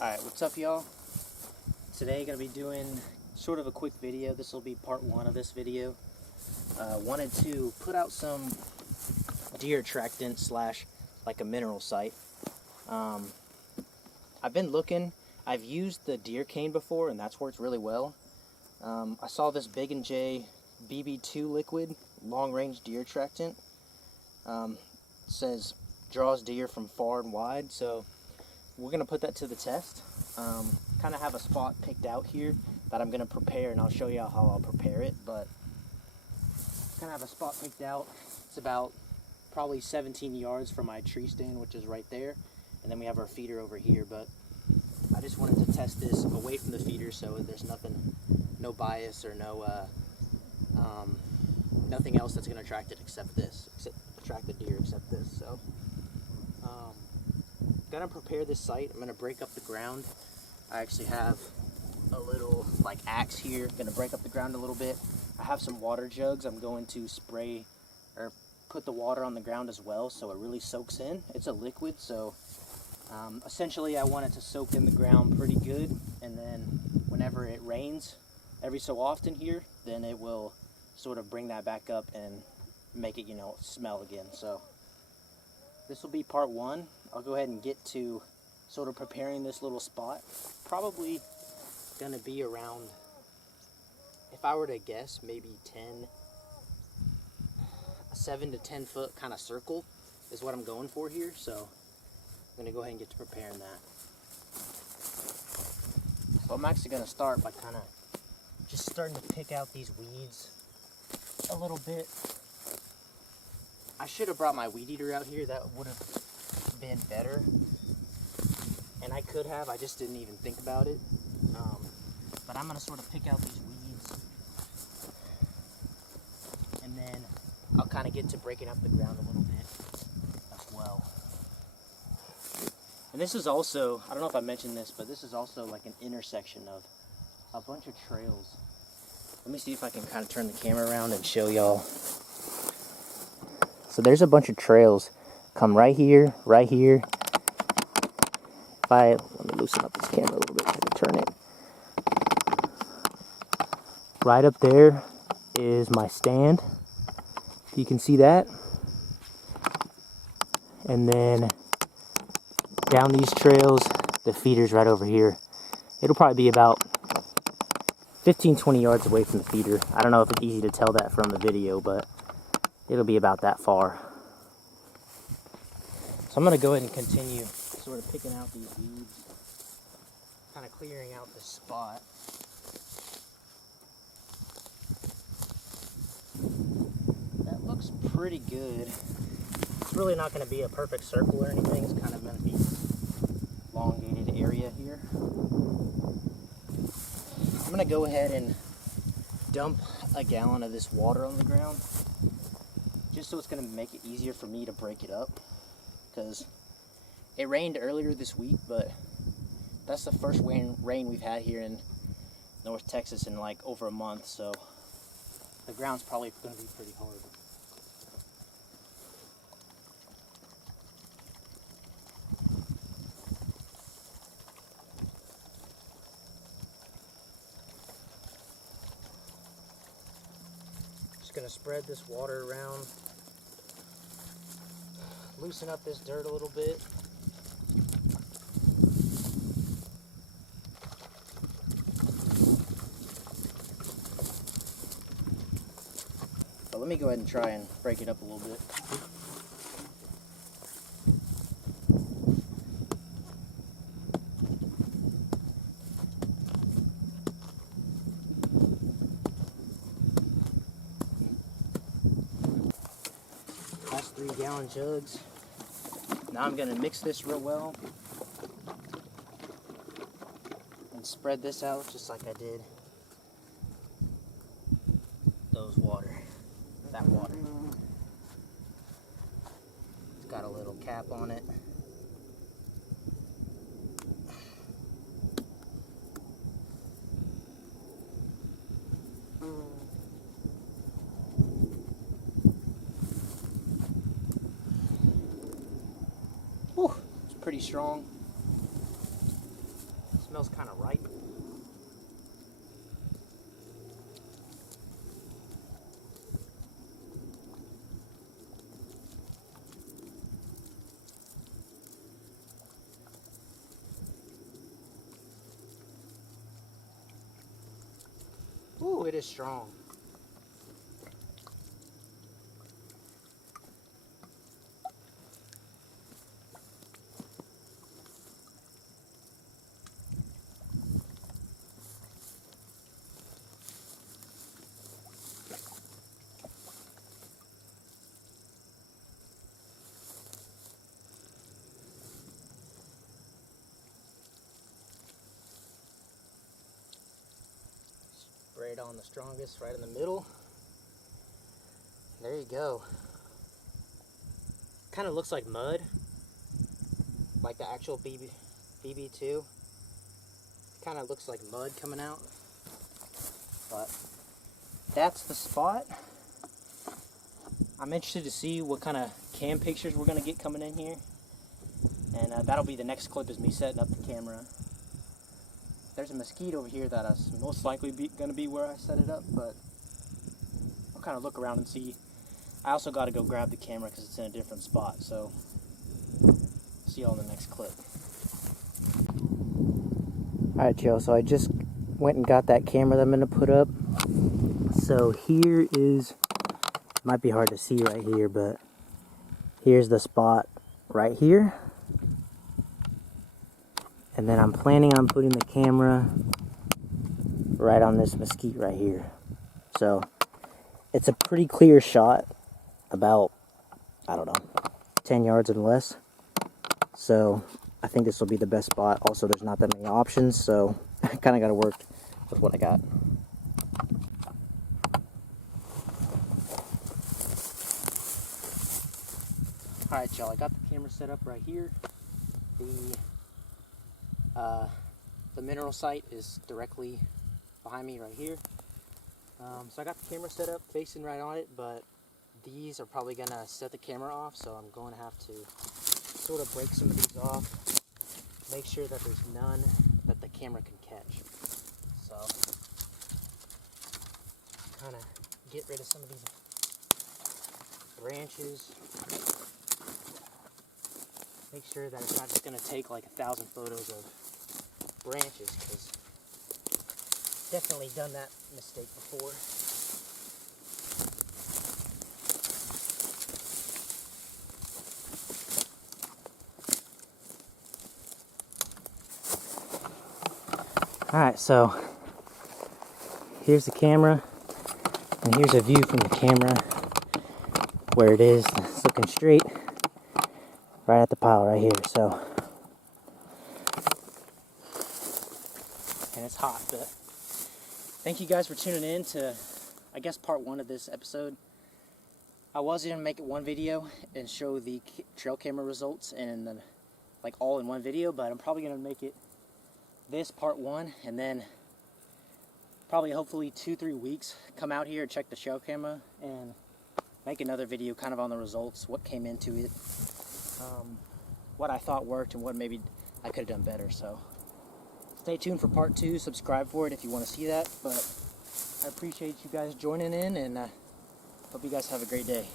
Alright, what's up y'all? Today gonna be doing sort of a quick video. This will be part one of this video. Wanted to put out some deer attractant slash like a mineral site. I've been looking. I've used the deer cane before and that's worked really well. I saw this Big&J BB2 liquid long range deer attractant. Says draws deer from far and wide, so we're going to put that to the test. Kind of have a spot picked out here that I'm going to prepare, and I'll show you how I'll prepare it, but kind of have a spot picked out. It's about probably 17 yards from my tree stand, which is right there, and then we have our feeder over here, but I just wanted to test this away from the feeder so there's nothing, no bias or no nothing else that's going to attract it except this, attract the deer except this. So gonna prepare this site. I'm gonna break up the ground. I actually have a little like axe here. Gonna break up the ground a little bit. I have some water jugs. I'm going to spray or put the water on the ground as well so it really soaks in. It's a liquid, so essentially I want it to soak in the ground pretty good, and then whenever it rains every so often here, then it will sort of bring that back up and make it, you know, smell again. So this will be part one. I'll go ahead and get to sort of preparing this little spot. Probably gonna be around, if I were to guess, maybe 7 to 10 foot kind of circle is what I'm going for here. So I'm gonna go ahead and get to preparing that. So I'm actually gonna start by kind of just starting to pick out these weeds a little bit. I should have brought my weed eater out here. That would have been better, and I could have. I just didn't even think about it. But I'm gonna sort of pick out these weeds, and then I'll kind of get to breaking up the ground a little bit as well. And this is also, I don't know if I mentioned this, but this is also like an intersection of a bunch of trails. Let me see if I can kind of turn the camera around and show y'all. So there's a bunch of trails come right here, right here. Let me loosen up this camera a little bit so I can turn it. Right up there is my stand. You can see that. And then down these trails, the feeder's right over here. It'll probably be about 15-20 yards away from the feeder. I don't know if it's easy to tell that from the video, but it'll be about that far. So I'm going to go ahead and continue sort of picking out these weeds, kind of clearing out this spot. That looks pretty good. It's really not going to be a perfect circle or anything. It's kind of going to be elongated area here. I'm going to go ahead and dump a gallon of this water on the ground, just so it's going to make it easier for me to break it up, because it rained earlier this week, but that's the first rain we've had here in North Texas in like over a month, so the ground's probably going to be pretty hard. Just going to spread this water around, loosen up this dirt a little bit. But let me go ahead and try and break it up a little bit. That's 3-gallon jugs. Now I'm going to mix this real well and spread this out just like I did that water. It's got a little cap on it. Whew, it's pretty strong. smells kind of right. Ooh, it is strong. Spray it on the strongest, right in the middle. There you go. Kind of looks like mud, like the actual BB2. Kind of looks like mud coming out, but that's the spot. I'm interested to see what kind of cam pictures we're going to get coming in here, and that'll be the next clip, is me setting up the camera. There's a mesquite over here that is most likely going to be where I set it up, but I'll kind of look around and see. I also got to go grab the camera because it's in a different spot, so see y'all in the next clip. Alright, Joe, so I just went and got that camera that I'm going to put up. So here is, might be hard to see right here, but here's the spot right here. And then I'm planning on putting the camera right on this mesquite right here. So it's a pretty clear shot, about, I don't know, 10 yards and less. So I think this will be the best spot. Also, there's not that many options, so I kind of got to work with what I got. Alright, y'all, I got the camera set up right here. The mineral site is directly behind me right here. So I got the camera set up facing right on it, but these are probably going to set the camera off, so I'm going to have to sort of break some of these off, make sure that there's none that the camera can catch. So kind of get rid of some of these branches. Make sure that it's not just going to take like 1,000 photos of branches, because definitely done that mistake before. Alright, so here's the camera, and here's a view from the camera where it is. It's looking straight right at the pile right here. So, and it's hot, but thank you guys for tuning in to, I guess, part 1 of this episode. I was going to make it one video and show the trail camera results and like all in one video, but I'm probably going to make it this part 1, and then probably hopefully 2-3 weeks come out here and check the trail camera and make another video kind of on the results, what came into it, what I thought worked and what maybe I could have done better. So stay tuned for part 2, subscribe for it if you want to see that, but I appreciate you guys joining in, and hope you guys have a great day.